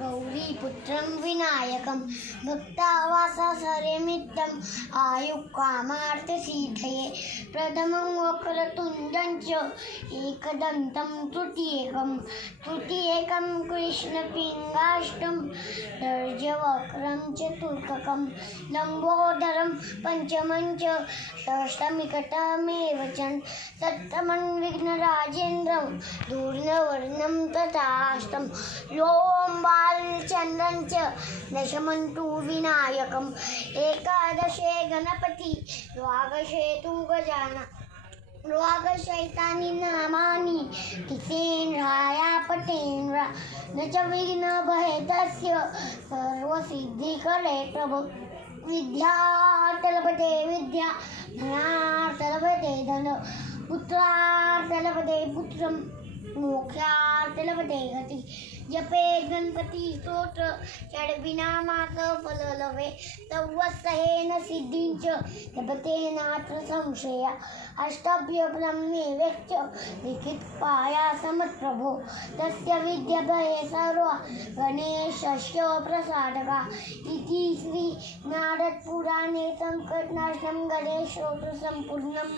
गौरीपुत्रं विनायकं भक्तावाससनिमित्तम् आयुक्कामार्थसिद्धये प्रथमं वक्रतुण्डं च एकदन्तं तृतीयकं कृष्णपिङ्गाष्टं दर्जवक्रं चतुर्कं लम्बोदरं पञ्चमं च षष्ठमिकटमेव च सप्तमं विघ्नराजेन्द्रं दूर्णवर्णं तथाष्टं लों बालचन्द्रं च दशमं तु विनायकम् एकादशे गणपति द्वादशे तु गजानन द्वादशैतानि नामानि तिथेन्द्राय पतेन्द्र न च विघ्नभयदस्य सर्वसिद्धिकरे प्रभु विद्यार्थलभते विद्या धनार्थलभते धन पुत्रार्थलभते पुत्रं मोक्षार्थलभते गति जपे गणपति स्तोत्र षड्विनामाचं फल लभे तवत्सहेन सिद्धिं च लभते नात्र संशय अष्टभ्यब्रह्मेवेच्च लिखितपायासमत्प्रभो तस्य विद्याभये सर्वा गणेशस्य प्रसादका इति श्री नारदपुराणे संकटनाशनं गणेशोत्सवसम्पूर्णम्।